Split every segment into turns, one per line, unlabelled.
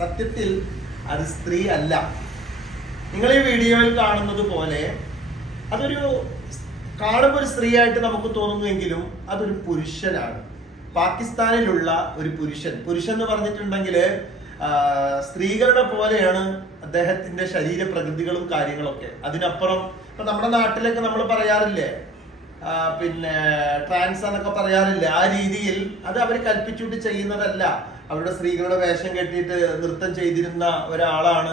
സത്യത്തിൽ അത് സ്ത്രീ അല്ല. നിങ്ങൾ ഈ വീഡിയോയിൽ കാണുന്നത് പോലെ അതൊരു കാണുമ്പോൾ ഒരു സ്ത്രീയായിട്ട് നമുക്ക് തോന്നുന്നുവെങ്കിലും അതൊരു പുരുഷനാണ്. പാകിസ്ഥാനിലുള്ള ഒരു പുരുഷൻ. പുരുഷൻ എന്ന് പറഞ്ഞിട്ടുണ്ടെങ്കിൽ സ്ത്രീകളുടെ പോലെയാണ് അദ്ദേഹത്തിന്റെ ശരീര പ്രകൃതികളും കാര്യങ്ങളൊക്കെ. അതിനപ്പുറം ഇപ്പൊ നമ്മുടെ നാട്ടിലൊക്കെ നമ്മൾ പറയാറില്ലേ പിന്നെ ട്രാൻസ് എന്നൊക്കെ പറയാറില്ല ആ രീതിയിൽ അത് അവർ കൽപ്പിച്ചുകൊണ്ട് ചെയ്യുന്നതല്ല. അവരുടെ സ്ത്രീകളുടെ വേഷം കെട്ടിയിട്ട് നൃത്തം ചെയ്തിരുന്ന ഒരാളാണ്.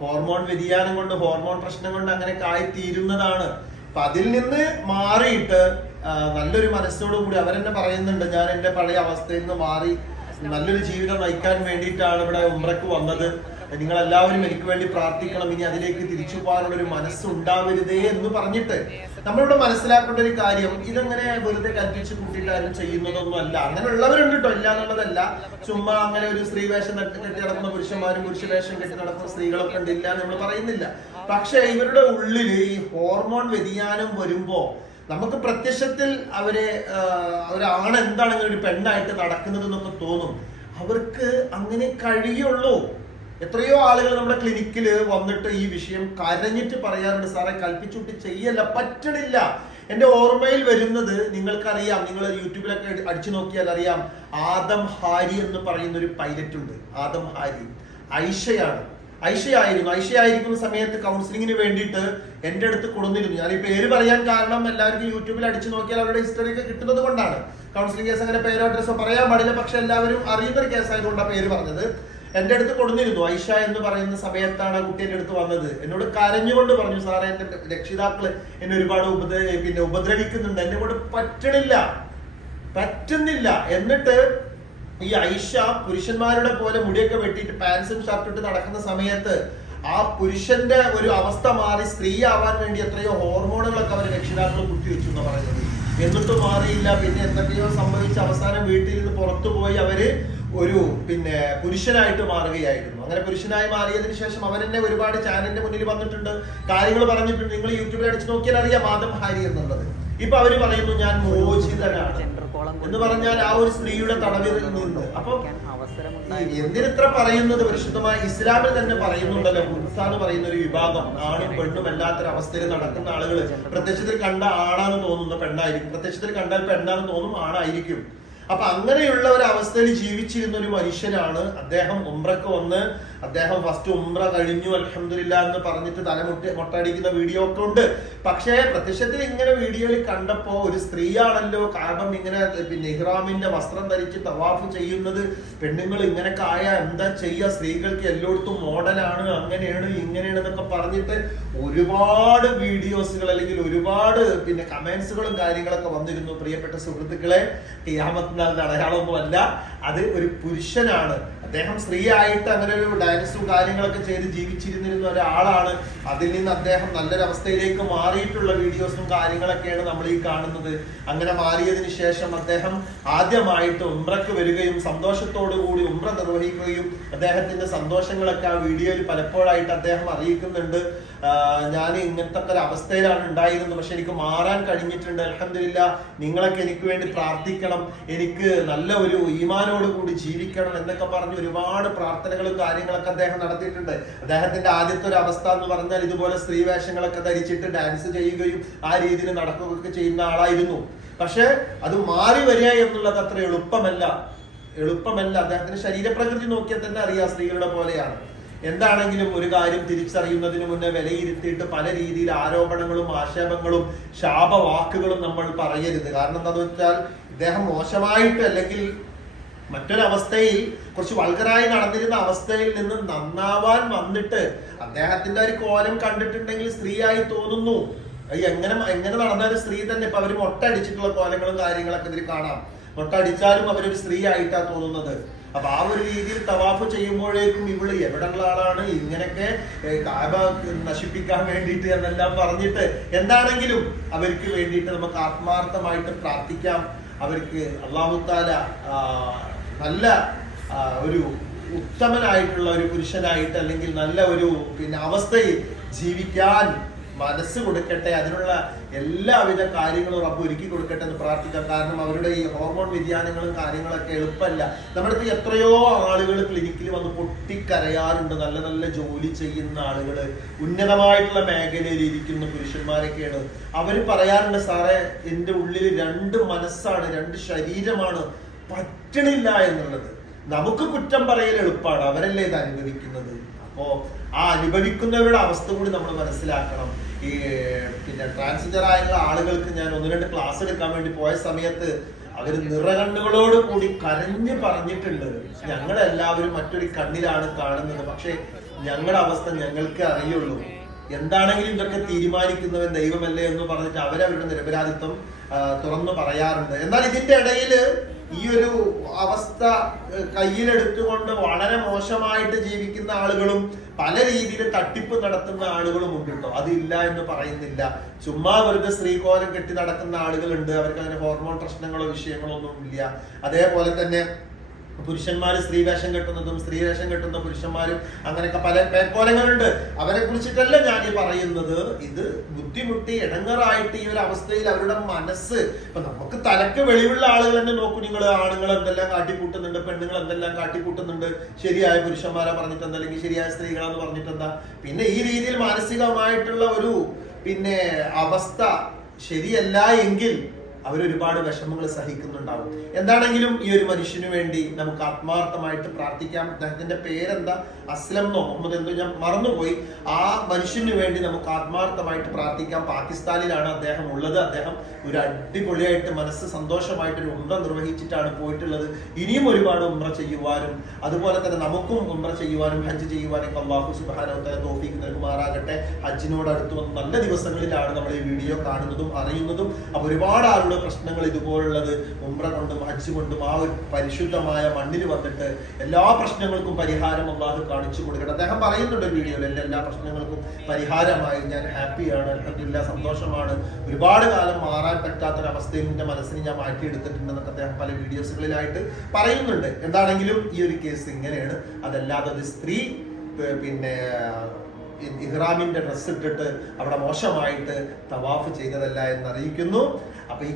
ഹോർമോൺ വ്യതിയാനം കൊണ്ട് ഹോർമോൺ പ്രശ്നം കൊണ്ട് അങ്ങനെ കായിത്തീരുന്നതാണ് അപ്പൊ അതിൽ നിന്ന് മാറിയിട്ട് നല്ലൊരു മനസ്സോടു കൂടി അവരെന്നെ പറയുന്നുണ്ട് ഞാൻ എന്റെ പഴയ അവസ്ഥയിൽ നിന്ന് മാറി നല്ലൊരു ജീവിതം നയിക്കാൻ വേണ്ടിയിട്ടാണ് ഇവിടെ ഉമ്രക്ക് വന്നത്. നിങ്ങൾ എല്ലാവരും എനിക്ക് വേണ്ടി പ്രാർത്ഥിക്കണം. ഇനി അതിലേക്ക് തിരിച്ചു പോകാനുള്ള ഒരു മനസ്സുണ്ടാവരുതേ എന്ന് പറഞ്ഞിട്ട് നമ്മളിവിടെ മനസ്സിലാക്കേണ്ട ഒരു കാര്യം ഇതെങ്ങനെ വെറുതെ കൽപ്പിച്ച് കൂട്ടിയിട്ട് ആരും ചെയ്യുന്നതൊന്നും അല്ല. അങ്ങനെ ഉള്ളവരുണ്ട് കേട്ടോ ഇല്ല എന്നുള്ളതല്ല ചുമ്മാ അങ്ങനെ ഒരു സ്ത്രീ വേഷം കെട്ടി നടക്കുന്ന പുരുഷന്മാരും പുരുഷ വേഷം കെട്ടി നടക്കുന്ന സ്ത്രീകളൊക്കെ ഉണ്ട്. ഇല്ല നമ്മൾ പറയുന്നില്ല. പക്ഷെ ഇവരുടെ ഉള്ളിൽ ഈ ഹോർമോൺ വ്യതിയാനം വരുമ്പോ നമുക്ക് പ്രത്യക്ഷത്തിൽ അവരെ ഒരാണ് എന്താണെങ്കിലും ഒരു പെണ്ണായിട്ട് നടക്കുന്നത് എന്നൊക്കെ തോന്നും. അവർക്ക് അങ്ങനെ കഴിയുള്ളൂ. എത്രയോ ആളുകൾ നമ്മുടെ ക്ലിനിക്കിൽ വന്നിട്ട് ഈ വിഷയം കരഞ്ഞിട്ട് പറയാറുണ്ട് സാറെ കൽപ്പിച്ചുട്ടി ചെയ്യല്ല പറ്റണില്ല. എന്റെ ഓർമ്മയിൽ വരുന്നത് നിങ്ങൾക്കറിയാം നിങ്ങൾ യൂട്യൂബിലൊക്കെ അടി- അടിച്ചു നോക്കിയാൽ അറിയാം ആദം ഹാരി എന്ന് പറയുന്ന ഒരു പൈലറ്റ് ഉണ്ട്. ആദം ഹാരി. ഐഷയാണ്. ഐഷയായിരുന്നു. ഐഷയായിരിക്കുന്ന സമയത്ത് കൗൺസിലിങ്ങിന് വേണ്ടിയിട്ട് എന്റെ അടുത്ത് കൊടുന്നിരുന്നു ഞാൻ ഈ പേര് പറയാൻ കാരണം എല്ലാവർക്കും യൂട്യൂബിൽ അടിച്ചു നോക്കിയാൽ അവരുടെ ഹിസ്റ്ററി ഒക്കെ കിട്ടുന്നത് കൊണ്ടാണ്. കൗൺസിലിംഗ് കേസ് അങ്ങനെ പേരോ അഡ്രസ്സോ പറയാൻ പാടില്ല. പക്ഷെ എല്ലാവരും അറിയുന്ന ഒരു കേസായതുകൊണ്ടാണ് പേര് പറഞ്ഞത്. എന്റെ അടുത്ത് കൊടുത്തിരുന്നു ഐഷ എന്ന് പറയുന്ന സമയത്താണ് കുട്ടി എന്റെ അടുത്ത് വന്നത്. എന്നോട് കരഞ്ഞുകൊണ്ട് പറഞ്ഞു സാറേ എന്റെ രക്ഷിതാക്കൾ എന്നെ ഒരുപാട് ഉപദ്ര പിന്നെ ഉപദ്രവിക്കുന്നുണ്ട് എന്നെ കൊണ്ട് പറ്റണില്ല പറ്റുന്നില്ല. എന്നിട്ട് ഈ ഐഷ പുരുഷന്മാരുടെ പോലെ മുടിയൊക്കെ വെട്ടിയിട്ട് പാൻസും ഷർട്ടും ഇട്ട് നടക്കുന്ന സമയത്ത് ആ പുരുഷന്റെ ഒരു അവസ്ഥ മാറി സ്ത്രീ ആവാൻ വേണ്ടി എത്രയോ ഹോർമോണുകളൊക്കെ അവർ രക്ഷിതാക്കൾ കുത്തിവെച്ചു എന്ന് പറയുന്നത്. എന്നിട്ടും മാറിയില്ല. പിന്നെ എന്തൊക്കെയോ സംഭവിച്ച് അവസാനം വീട്ടിൽ നിന്ന് പുറത്തു പോയി അവർ ഒരു പിന്നെ പുരുഷനായിട്ട് മാറുകയായിരുന്നു. അങ്ങനെ പുരുഷനായി മാറിയതിനു ശേഷം അവൻ എന്നെ ഒരുപാട് ചാനലിന്റെ മുന്നിൽ വന്നിട്ടുണ്ട്. കാര്യങ്ങൾ പറഞ്ഞിട്ടുണ്ട്. നിങ്ങൾ യൂട്യൂബിൽ അടിച്ചു നോക്കിയാൽ അറിയാം മാധവ് ഹാരി എന്നുള്ളത്. ഇപ്പൊ അവർ പറയുന്നു ഞാൻ മോചിതനാണ്. എന്ന് പറഞ്ഞാൽ ആ ഒരു സ്ത്രീയുടെ തടവിൽ നിന്ന്. അപ്പൊ എന്തിനിത്ര പറയുന്നത് പരിശുദ്ധമായ ഇസ്ലാമിൽ തന്നെ പറയുന്നുണ്ടല്ലോ. മുൻസ എന്ന് പറയുന്ന ഒരു വിഭാഗം. ആണും പെണ്ണും അല്ലാത്തൊരു അവസ്ഥയിൽ നടക്കുന്ന ആളുകൾ പ്രത്യക്ഷത്തിൽ കണ്ട ആണാന്ന് തോന്നുന്ന പെണ്ണായിരിക്കും. പ്രത്യക്ഷത്തിൽ കണ്ടാൽ പെണ്ണാന്ന് തോന്നും ആണായിരിക്കും. അപ്പൊ അങ്ങനെയുള്ള ഒരു അവസ്ഥയിൽ ജീവിച്ചിരുന്ന ഒരു മനുഷ്യനാണ് അദ്ദേഹം ഉംറക്ക് വന്ന് അദ്ദേഹം ഫസ്റ്റ് ഉംറ കഴിഞ്ഞു അലഹമില്ല എന്ന് പറഞ്ഞിട്ട് തലമുട്ടി മുട്ടടിക്കുന്ന വീഡിയോ ഒക്കെ ഉണ്ട്. പക്ഷേ പ്രത്യക്ഷത്തിൽ ഇങ്ങനെ വീഡിയോയിൽ കണ്ടപ്പോ ഒരു സ്ത്രീയാണല്ലോ കാരണം ഇങ്ങനെ പിന്നെ ഇഹ്റാമിന്റെ വസ്ത്രം ധരിച്ച് തവാഫ് ചെയ്യുന്നത്. പെണ്ണുങ്ങൾ ഇങ്ങനെയൊക്കെ ആയ എന്താ ചെയ്യുക സ്ത്രീകൾക്ക് എല്ലായിടത്തും മോഡലാണ് അങ്ങനെയാണ് ഇങ്ങനെയാണ് എന്നൊക്കെ പറഞ്ഞിട്ട് ഒരുപാട് വീഡിയോസുകൾ അല്ലെങ്കിൽ ഒരുപാട് പിന്നെ കമന്റ്സുകളും കാര്യങ്ങളൊക്കെ വന്നിരുന്നു. പ്രിയപ്പെട്ട സുഹൃത്തുക്കളെ ഖിയാമത്തിനാളിന്റെ അടയാളമൊന്നുമല്ല അത് ഒരു പുരുഷനാണ്. അദ്ദേഹം സ്ത്രീ ആയിട്ട് അങ്ങനെ ഒരു ഡാൻസും കാര്യങ്ങളൊക്കെ ചെയ്ത് ജീവിച്ചിരുന്നിരുന്ന ഒരാളാണ്. അതിൽ നിന്ന് അദ്ദേഹം നല്ലൊരവസ്ഥയിലേക്ക് മാറിയിട്ടുള്ള വീഡിയോസും കാര്യങ്ങളൊക്കെയാണ് നമ്മൾ ഈ കാണുന്നത്. അങ്ങനെ മാറിയതിനു ശേഷം അദ്ദേഹം ആദ്യമായിട്ട് ഉമ്രക്ക് വരികയും സന്തോഷത്തോടു കൂടി ഉംറ നിർവഹിക്കുകയും അദ്ദേഹത്തിന്റെ സന്തോഷങ്ങളൊക്കെ ആ വീഡിയോയിൽ പലപ്പോഴായിട്ട് അദ്ദേഹം അറിയിക്കുന്നുണ്ട്. ഞാൻ ഇങ്ങനത്തെ ഒരു അവസ്ഥയിലാണ് ഉണ്ടായിരുന്നത്. പക്ഷെ എനിക്ക് മാറാൻ കഴിഞ്ഞിട്ടുണ്ട്. അലഹമില്ല നിങ്ങളൊക്കെ എനിക്ക് വേണ്ടി പ്രാർത്ഥിക്കണം. എനിക്ക് നല്ല ഒരു ഈമാനോട് കൂടി ജീവിക്കണം എന്നൊക്കെ പറഞ്ഞ് ഒരുപാട് പ്രാർത്ഥനകളും കാര്യങ്ങളൊക്കെ അദ്ദേഹം നടത്തിയിട്ടുണ്ട്. അദ്ദേഹത്തിന്റെ ആദ്യത്തെ ഒരു അവസ്ഥ എന്ന് പറഞ്ഞാൽ ഇതുപോലെ സ്ത്രീ വേഷങ്ങളൊക്കെ ധരിച്ചിട്ട് ഡാൻസ് ചെയ്യുകയും ആ രീതിയിൽ നടക്കുകയൊക്കെ ചെയ്യുന്ന ആളായിരുന്നു. പക്ഷേ അത് മാറി വരിക എന്നുള്ളത് അത്ര എളുപ്പമല്ല. എളുപ്പമല്ല. അദ്ദേഹത്തിന്റെ ശരീരപ്രകൃതി നോക്കിയാൽ തന്നെ അറിയാം സ്ത്രീകളുടെ പോലെയാണ്. എന്താണെങ്കിലും ഒരു കാര്യം തിരിച്ചറിയുന്നതിന് മുന്നേ വിലയിരുത്തിയിട്ട് പല രീതിയിൽ ആരോപണങ്ങളും ആക്ഷേപങ്ങളും ശാപവാക്കുകളും നമ്മൾ പറയരുത്. കാരണം എന്താണെന്ന് വെച്ചാൽ ഇദ്ദേഹം മോശമായിട്ട് അല്ലെങ്കിൽ മറ്റൊരവസ്ഥയിൽ കുറച്ച് വൾഗറായി നടന്നിരുന്ന അവസ്ഥയിൽ നിന്ന് നന്നാവാൻ വന്നിട്ട് അദ്ദേഹത്തിന്റെ ഒരു കോലം കണ്ടിട്ടുണ്ടെങ്കിൽ സ്ത്രീയായി തോന്നുന്നു. എങ്ങനെ എങ്ങനെ നടന്ന ഒരു സ്ത്രീ തന്നെ. ഇപ്പൊ അവർ മൊട്ടടിച്ചിട്ടുള്ള കോലങ്ങളും കാര്യങ്ങളൊക്കെ ഇതിൽ കാണാം. മൊട്ടടിച്ചാലും അവരൊരു സ്ത്രീ ആയിട്ടാണ് തോന്നുന്നത്. അപ്പൊ ആ ഒരു രീതിയിൽ തവാഫ് ചെയ്യുമ്പോഴേക്കും ഇവൾ എവിടെയുള്ള ആളാണ് ഇങ്ങനെയൊക്കെ കാബ നശിപ്പിക്കാൻ വേണ്ടിയിട്ട് എന്നെല്ലാം പറഞ്ഞിട്ട് എന്താണെങ്കിലും അവർക്ക് വേണ്ടിയിട്ട് നമുക്ക് ആത്മാർത്ഥമായിട്ട് പ്രാർത്ഥിക്കാം. അവർക്ക് അള്ളാഹുത്താല നല്ല ഒരു ഉത്തമനായിട്ടുള്ള ഒരു പുരുഷനായിട്ട് അല്ലെങ്കിൽ നല്ല ഒരു പിന്നെ അവസ്ഥയിൽ ജീവിക്കാൻ മനസ്സ് കൊടുക്കട്ടെ. അതിനുള്ള എല്ലാവിധ കാര്യങ്ങളും റബ്ബ് ഒരുക്കി കൊടുക്കട്ടെ എന്ന് പ്രാർത്ഥിക്കാം. കാരണം അവരുടെ ഈ ഹോർമോൺ വ്യതിയാനങ്ങളും കാര്യങ്ങളൊക്കെ എളുപ്പമല്ല. നമ്മുടെ അടുത്ത് എത്രയോ ആളുകൾ ക്ലിനിക്കിൽ വന്ന് പൊട്ടിക്കരയാറുണ്ട്. നല്ല നല്ല ജോലി ചെയ്യുന്ന ആളുകൾ ഉന്നതമായിട്ടുള്ള മേഖലയിൽ ഇരിക്കുന്ന പുരുഷന്മാരൊക്കെയാണ്. അവർ പറയാറുണ്ട് സാറേ എന്റെ ഉള്ളിൽ രണ്ട് മനസ്സാണ് രണ്ട് ശരീരമാണ് പറ്റണില്ല എന്നുള്ളത്. നമുക്ക് കുറ്റം പറയൽ എളുപ്പമാണ് അവരല്ലേ ഇത് അനുഭവിക്കുന്നത്? അപ്പോ ആ അനുഭവിക്കുന്നവരുടെ അവസ്ഥ കൂടി നമ്മൾ മനസ്സിലാക്കണം. ഈ പിന്നെ ട്രാൻസ്ജെൻഡർ ആയുള്ള ആളുകൾക്ക് ഞാൻ ഒന്ന് രണ്ട് ക്ലാസ് എടുക്കാൻ വേണ്ടി പോയ സമയത്ത് അവർ നിറകണ്ണുകളോട് കൂടി കരഞ്ഞു പറഞ്ഞിട്ടുണ്ട്. ഞങ്ങളെല്ലാവരും മറ്റൊരു കണ്ണിലാണ് കാണുന്നത്. പക്ഷേ ഞങ്ങളുടെ അവസ്ഥ ഞങ്ങൾക്ക് അറിയുള്ളൂ. എന്താണെങ്കിലും ഇതൊക്കെ തീരുമാനിക്കുന്നവൻ ദൈവമല്ലേ എന്ന് പറഞ്ഞിട്ട് അവരവരുടെ നിരപരാധിത്വം തുറന്നു പറയാറുണ്ട്. എന്നാൽ ഇതിന്റെ ഇടയിൽ ഈ ഒരു അവസ്ഥ കയ്യിലെടുത്തുകൊണ്ട് വളരെ മോശമായിട്ട് ജീവിക്കുന്ന ആളുകളും പല രീതിയിൽ തട്ടിപ്പ് നടത്തുന്ന ആളുകളും ഉണ്ട് കേട്ടോ. അതില്ല എന്ന് പറയുന്നില്ല. ചുമ്മാ വെറുതെ സ്ത്രീകോലം കെട്ടി നടക്കുന്ന ആളുകളുണ്ട്. അവർക്ക് അങ്ങനെ ഹോർമോൺ പ്രശ്നങ്ങളോ വിഷയങ്ങളോ ഒന്നും ഇല്ല. അതേപോലെ തന്നെ പുരുഷന്മാര് സ്ത്രീ വേഷം കെട്ടുന്നതും സ്ത്രീ വേഷം കെട്ടുന്ന പുരുഷന്മാരും അങ്ങനെയൊക്കെ പല പേക്കോലങ്ങളുണ്ട് അവരെ കുറിച്ചിട്ടല്ല ഞാൻ ഈ പറയുന്നത്. ഇത് ബുദ്ധിമുട്ടി ഇടങ്ങറായിട്ട് ഈ ഒരു അവസ്ഥയിൽ അവരുടെ മനസ്സ് ഇപ്പൊ നമുക്ക് തലക്ക് വെളിവുള്ള ആളുകൾ തന്നെ നോക്കൂ നിങ്ങൾ. ആണുങ്ങൾ എന്തെല്ലാം കാട്ടിക്കൂട്ടുന്നുണ്ട് പെണ്ണുങ്ങൾ എന്തെല്ലാം കാട്ടിക്കൂട്ടുന്നുണ്ട്. ശരിയായ പുരുഷന്മാരെ പറഞ്ഞിട്ടെന്താ? അല്ലെങ്കിൽ ശരിയായ സ്ത്രീകളെന്ന് പറഞ്ഞിട്ടെന്താ? പിന്നെ ഈ രീതിയിൽ മാനസികമായിട്ടുള്ള ഒരു പിന്നെ അവസ്ഥ ശരിയല്ല എങ്കിൽ അവരൊരുപാട് വിഷമങ്ങൾ സഹിക്കുന്നുണ്ടാവും. എന്താണെങ്കിലും ഈ ഒരു മനുഷ്യന് വേണ്ടി നമുക്ക് ആത്മാർത്ഥമായിട്ട് പ്രാർത്ഥിക്കാം. അദ്ദേഹത്തിന്റെ പേരെന്താ? അസ്ലം എന്നോ മുഹമ്മദ് എന്തോ ഞാൻ മറന്നുപോയി. ആ മനുഷ്യന് വേണ്ടി നമുക്ക് ആത്മാർത്ഥമായിട്ട് പ്രാർത്ഥിക്കാം. പാകിസ്ഥാനിലാണ് അദ്ദേഹം ഉള്ളത്. അദ്ദേഹം ഒരു അടിപൊളിയായിട്ട് മനസ്സ് സന്തോഷമായിട്ട് ഒരു ഉമ്ര നിർവഹിച്ചിട്ടാണ് പോയിട്ടുള്ളത്. ഇനിയും ഒരുപാട് ഉമ്ര ചെയ്യുവാനും അതുപോലെ തന്നെ നമുക്കും ഉമ്ര ചെയ്യുവാനും ഹജ്ജ് ചെയ്യുവാനും അള്ളാഹു സുബാനോത്തര തോഫീക്ക് നൽകുമാറാകട്ടെ. ഹജ്ജിനോട് അടുത്ത് വന്ന നല്ല ദിവസങ്ങളിലാണ് നമ്മൾ ഈ വീഡിയോ കാണുന്നതും അറിയുന്നതും. അപ്പൊ ഒരുപാട് ആളുടെ പ്രശ്നങ്ങൾ ഇതുപോലുള്ളത് ഉമ്ര കൊണ്ടും ഹജ്ജ് കൊണ്ടും ആ ഒരു പരിശുദ്ധമായ മണ്ണിൽ വന്നിട്ട് എല്ലാ പ്രശ്നങ്ങൾക്കും പരിഹാരം അള്ളാഹു കാണിച്ചു കൊടുക്കണം. അദ്ദേഹം പറയുന്നുണ്ട് വീഡിയോയിൽ എന്റെ എല്ലാ പ്രശ്നങ്ങൾക്കും പരിഹാരമായി ഞാൻ ഹാപ്പിയാണ് അലഹമില്ല സന്തോഷമാണ്. ഒരുപാട് കാലം മാറാൻ പറ്റാത്തൊരവസ്ഥയിൽ എന്റെ മനസ്സിന് ഞാൻ മാറ്റിയെടുത്തിട്ടുണ്ടെന്നൊക്കെ അദ്ദേഹം പല വീഡിയോസുകളിലായിട്ട് പറയുന്നുണ്ട്. എന്താണെങ്കിലും ഈ ഒരു കേസ് ഇങ്ങനെയാണ്. അതല്ലാതെ ഒരു സ്ത്രീ പിന്നെ ഇ- ഇഹ്റാമിന്റെ ഡ്രസ് ഇട്ടിട്ട് അവിടെ മോശമായിട്ട് തവാഫ് ചെയ്തതല്ല എന്ന് അറിയിക്കുന്നു അപ്പൊ ഈ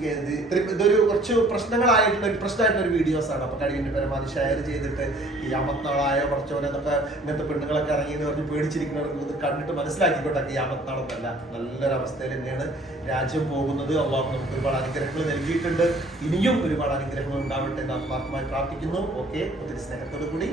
ഇതൊരു കുറച്ച് പ്രശ്നങ്ങളായിട്ടുള്ള ഒരു പ്രശ്നമായിട്ടുള്ള ഒരു വീഡിയോസാണ്. ആണ് അപ്പൊ കഴിവിന്റെ പരമാവധി ഷെയർ ചെയ്തിട്ട് ഈ അമത്നാളായ കുറച്ചോനെ എന്നൊക്കെ ഇങ്ങനത്തെ പെണ്ണുങ്ങളൊക്കെ ഇറങ്ങി എന്ന് പറഞ്ഞ് പേടിച്ചിരിക്കുന്നവർക്ക് ഇത് കണ്ടിട്ട് മനസ്സിലാക്കിക്കോട്ടെ. ഈ അമത്നാളത്തല്ല നല്ലൊരു അവസ്ഥയിൽ തന്നെയാണ് രാജ്യം പോകുന്നത്. അള്ളാഹു നമുക്ക് ഒരുപാട് അനുഗ്രഹങ്ങൾ നൽകിയിട്ടുണ്ട്. ഇനിയും ഒരുപാട് അനുഗ്രഹങ്ങൾ ഉണ്ടാവട്ടെ എന്ന് ആത്മാർത്ഥമായി പ്രാർത്ഥിക്കുന്നു. ഓക്കെ ഒത്തിരി സ്നേഹത്തോടു കൂടി